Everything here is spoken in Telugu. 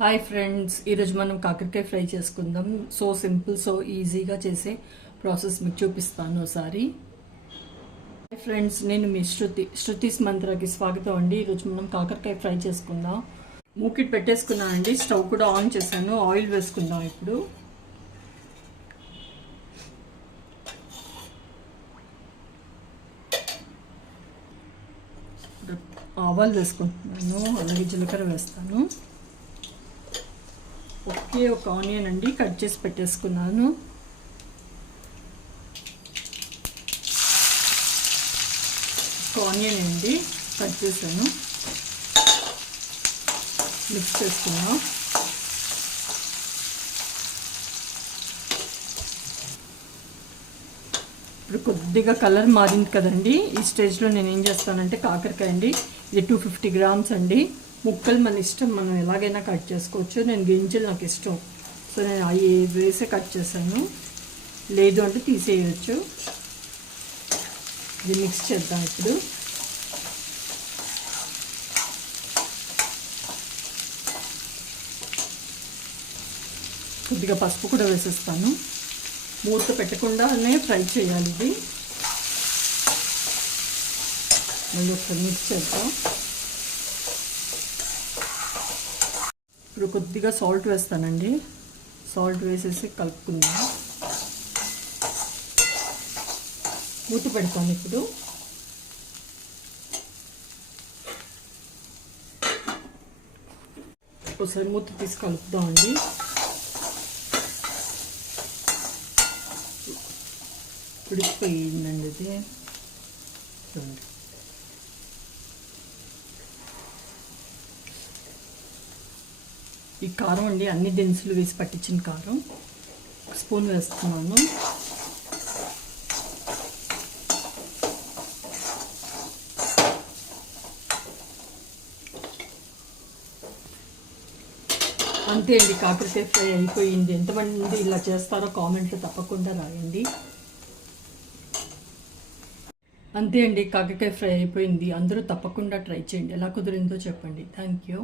హాయ్ ఫ్రెండ్స్, ఈరోజు మనం కాకరకాయ ఫ్రై చేసుకుందాం. సో సింపుల్, సో ఈజీగా చేసే ప్రాసెస్ మీకు చూపిస్తాను ఒకసారి. హాయ్ ఫ్రెండ్స్, నేను మీ శృతిస్ మంత్రాకి స్వాగతం అండి. ఈరోజు మనం కాకరకాయ ఫ్రై చేసుకుందాం. మూకిట్ పెట్టేసుకున్నానండి, స్టవ్ కూడా ఆన్ చేశాను. ఆయిల్ వేసుకుందాం ఇప్పుడు. ఆవాలు వేసుకుంటున్నాను, అలాగే జీలకర్ర వేస్తాను. ఒకే ఒక ఆనియన్ అండి, కట్ చేసి పెట్టేసుకున్నాను. ఒక ఆనియన్ అండి కట్ చేశాను, మిక్స్ చేసుకున్నాం. ఇప్పుడు కొద్దిగా కలర్ మారింది కదండి. ఈ స్టేజ్లో నేను ఏం చేస్తానంటే కాకరకాయ అండి, ఇది 250 గ్రామ్స్ అండి. ముక్కలు మన ఇష్టం, మనం ఎలాగైనా కట్ చేసుకోవచ్చు. నేను గింజలు నాకు ఇష్టం, సో నేను అవి వేసే కట్ చేశాను. లేదు అంటే తీసేయచ్చు. ఇది మిక్స్ చేద్దాం ఇప్పుడు. కొద్దిగా పసుపు కూడా వేసేస్తాను. మూత పెట్టకుండానే ఫ్రై చేయాలి ఇది. మళ్ళీ ఒకసారి మిక్స్ చేద్దాం. ఇప్పుడు కొద్దిగా సాల్ట్ వేస్తానండి. సాల్ట్ వేసేసి కలుపుకుందాం. మూత పెడతాను ఇప్పుడు. ఒకసారి మూత తీసి కలుపుదామండి. ఉడికిపోయిందండి ఇది. చూడండి, ఈ కారం అండి, అన్ని దినుసులు వేసి పట్టించిన కారం. ఒక స్పూన్ వేస్తున్నాను. అంతే అండి, కాకరకాయ ఫ్రై అయిపోయింది. ఎంతమంది ఇలా చేస్తారో కామెంట్లో తప్పకుండా రాయండి. అంతే అండి, కాకరకాయ ఫ్రై అయిపోయింది. అందరూ తప్పకుండా ట్రై చేయండి. ఎలా కుదిరిందో చెప్పండి. Thank you.